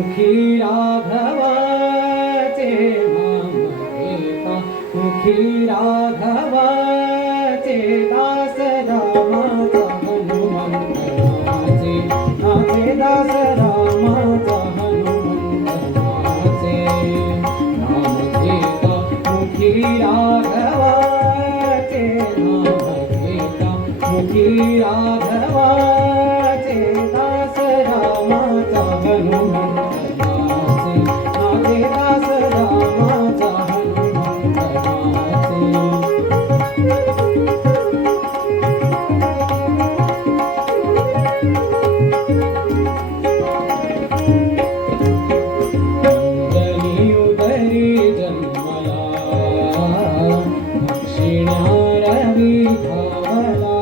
मुखी राघवाचे नाम घेता, मुखी राघवाचे दास रामाचा हनुमंतनाचे, नाचे दास रामाचा हनुमंतनाचे नाम घेता, मुखी राघवाचे नाम घेता, मुखी राघवाचे दास रामाचा हनुमंतनाचे, नाचे दास रामाचा हनुमंतनाचे। अंजनी उदरी जन्मला, दक्षिणा रवी धावला,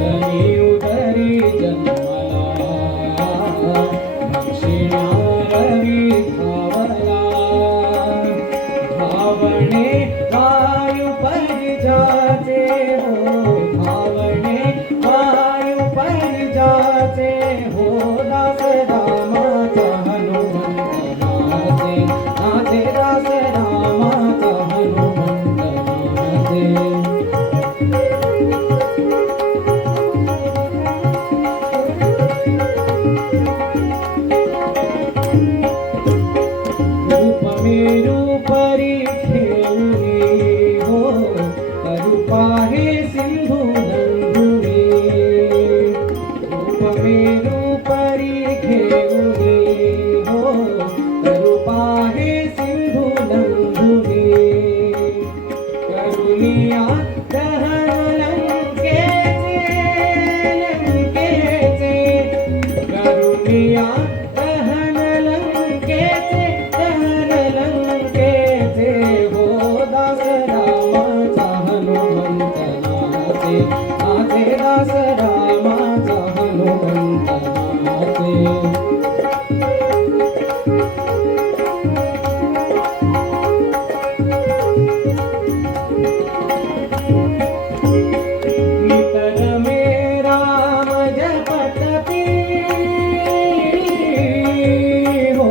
अंजनी उदरी जन्मला, दक्षिणा रवी धावला, धावणे वायू परिजाचे हो, धावणे वायू परिजाचे हो, दास रामाचा हनुमंतनाचे, नाचे दास रामाचा हनुमंतनाचे। रूप मेरू परी ठेवणे हो, करूपा हे सिंधू नंदुनी, रूप मेरू परी ठेवणे हो, करूपा हे सिंधू नंदुनी, करुणिया दहन लंकेचे, लंकेचे, करुणिया दहन लंकेचे, दहन लंकेचे हो, दास रामाचा हनुमंतनाचे, नाचे दास रामाचा हनुमंतनाचे। नितर में राम जपत पी हो,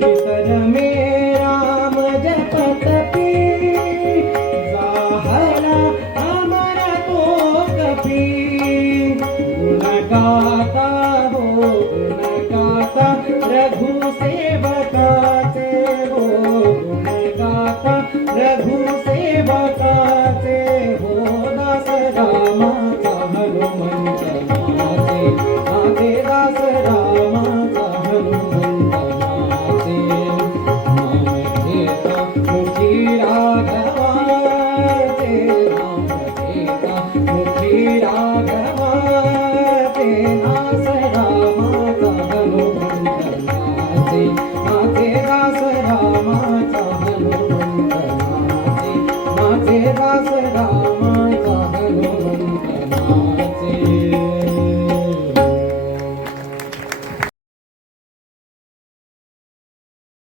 नितर में राम जपत पी, जाहला अमर तो कपी।